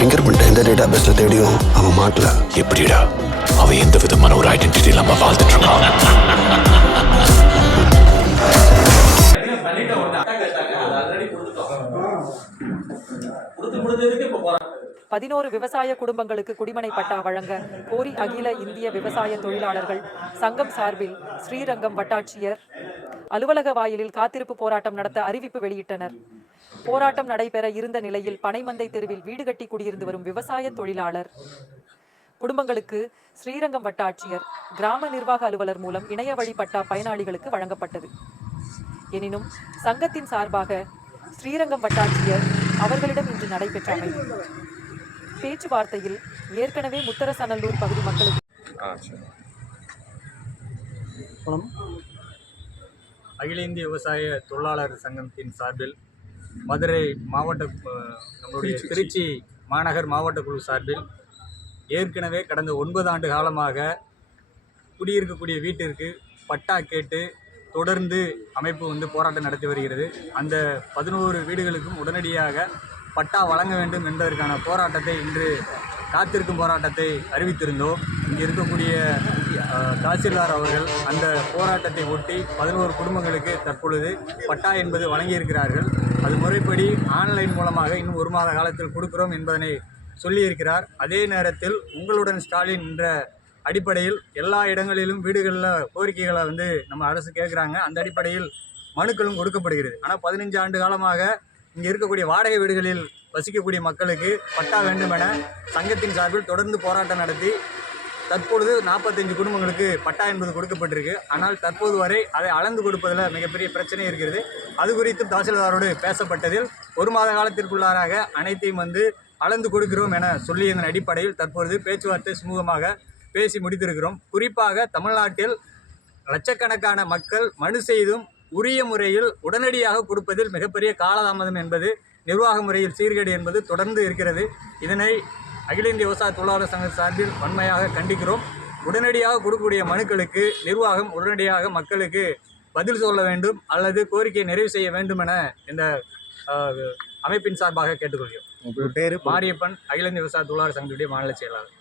Finger print எந்த data பேஸ்ல தேடியும் அவன் மாட்டல. எப்படிடா? அவன் எந்த விதமான ஒரு ஐடென்டிட்டி இல்லாம வாழ்ந்துட்டு இருக்கான்? பதினோரு விவசாய குடும்பங்களுக்கு குடிமனை பட்டா வழங்க கோரி அகில இந்திய விவசாய தொழிலாளர்கள் சங்கம் சார்பில் ஸ்ரீரங்கம் வட்டாட்சியர் அலுவலக வாயிலில் காத்திருப்பு போராட்டம் நடத்த அறிவிப்பு வெளியிட்டனர். போராட்டம் நடைபெற இருந்த நிலையில் பனைமந்தை தெருவில் வீடு கட்டி குடியிருந்து வரும் விவசாய தொழிலாளர். குடும்பங்களுக்கு ஸ்ரீரங்கம் வட்டாட்சியர் கிராம நிர்வாக அலுவலர் மூலம் இணைய வழி பட்டா பயனாளிகளுக்கு வழங்கப்பட்டது. எனினும் சங்கத்தின் சார்பாக ஸ்ரீரங்கம் வட்டாட்சியர் அவர்களிடம் இன்று நடைபெற்ற அமைதி. பேச்சுவார்த்தையில் ஏற்கனவே முத்தரசநல்லூர் பகுதி மக்களுக்கு அகில இந்திய விவசாய தொழிலாளர் சங்கத்தின் சார்பில் மதுரை மாவட்ட நம்மளுடைய திருச்சி மாநகர் மாவட்ட குழு சார்பில் ஏற்கனவே கடந்த ஒன்பது ஆண்டு காலமாக குடியிருக்கக்கூடிய வீட்டிற்கு பட்டா கேட்டு தொடர்ந்து அமைப்பு வந்து போராட்டம் நடத்தி வருகிறது. அந்த பதினோரு வீடுகளுக்கும் உடனடியாக பட்டா வழங்க வேண்டும் என்பதற்கான போராட்டத்தை இன்று காத்திருக்கும் போராட்டத்தை அறிவித்திருந்தோம். இங்கே இருக்கக்கூடிய தாசில்தார் அவர்கள் அந்த போராட்டத்தை ஒட்டி பதினோரு குடும்பங்களுக்கு தற்பொழுது பட்டா என்பது வழங்கியிருக்கிறார்கள். அது முறைப்படி ஆன்லைன் மூலமாக இன்னும் ஒரு மாத காலத்தில் கொடுக்கிறோம் என்பதனை சொல்லியிருக்கிறார். அதே நேரத்தில் உங்களுடன் ஸ்டாலின் என்ற அடிப்படையில் எல்லா இடங்களிலும் வீடுகளில் கோரிக்கைகளை வந்து நம்ம அரசு கேட்குறாங்க. அந்த அடிப்படையில் மனுக்களும் கொடுக்கப்படுகிறது. ஆனால் பதினஞ்சு ஆண்டு காலமாக இங்கே இருக்கக்கூடிய வாடகை வீடுகளில் வசிக்கக்கூடிய மக்களுக்கு பட்டா வேண்டும் என சங்கத்தின் சார்பில் தொடர்ந்து போராட்டம் நடத்தி தற்பொழுது நாற்பத்தஞ்சு குடும்பங்களுக்கு பட்டா என்பது கொடுக்கப்பட்டிருக்கு. ஆனால் தற்போது வரை அதை அளந்து கொடுப்பதில் மிகப்பெரிய பிரச்சனை இருக்கிறது. அது குறித்தும் தாசில்தாரோடு பேசப்பட்டதில் ஒரு மாத காலத்திற்குள்ளாராக அனைத்தையும் வந்து அளந்து கொடுக்கிறோம் என சொல்லியதன் அடிப்படையில் தற்பொழுது பேச்சுவார்த்தை சுமூகமாக பேசி முடித்திருக்கிறோம். குறிப்பாக தமிழ்நாட்டில் லட்சக்கணக்கான மக்கள் மனு செய்தும் உரிய முறையில் உடனடியாக கொடுப்பதில் மிகப்பெரிய காலதாமதம் என்பது நிர்வாக முறையில் சீர்கேடு என்பது தொடர்ந்து இருக்கிறது. இதனை அகில இந்திய விவசாய தொழிலாளர் சங்க சார்பில் வன்மையாக கண்டிக்கிறோம். உடனடியாக கொடுக்கக்கூடிய மனுக்களுக்கு நிர்வாகம் உடனடியாக மக்களுக்கு பதில் சொல்ல வேண்டும் அல்லது கோரிக்கையை நிறைவு செய்ய வேண்டும் என இந்த அமைப்பின் சார்பாக கேட்டுக்கொள்கிறோம். பேரு? மாரியப்பன் அகில இந்திய விவசாய தொழிலாளர் சங்கத்துடைய மாநில செயலாளர்.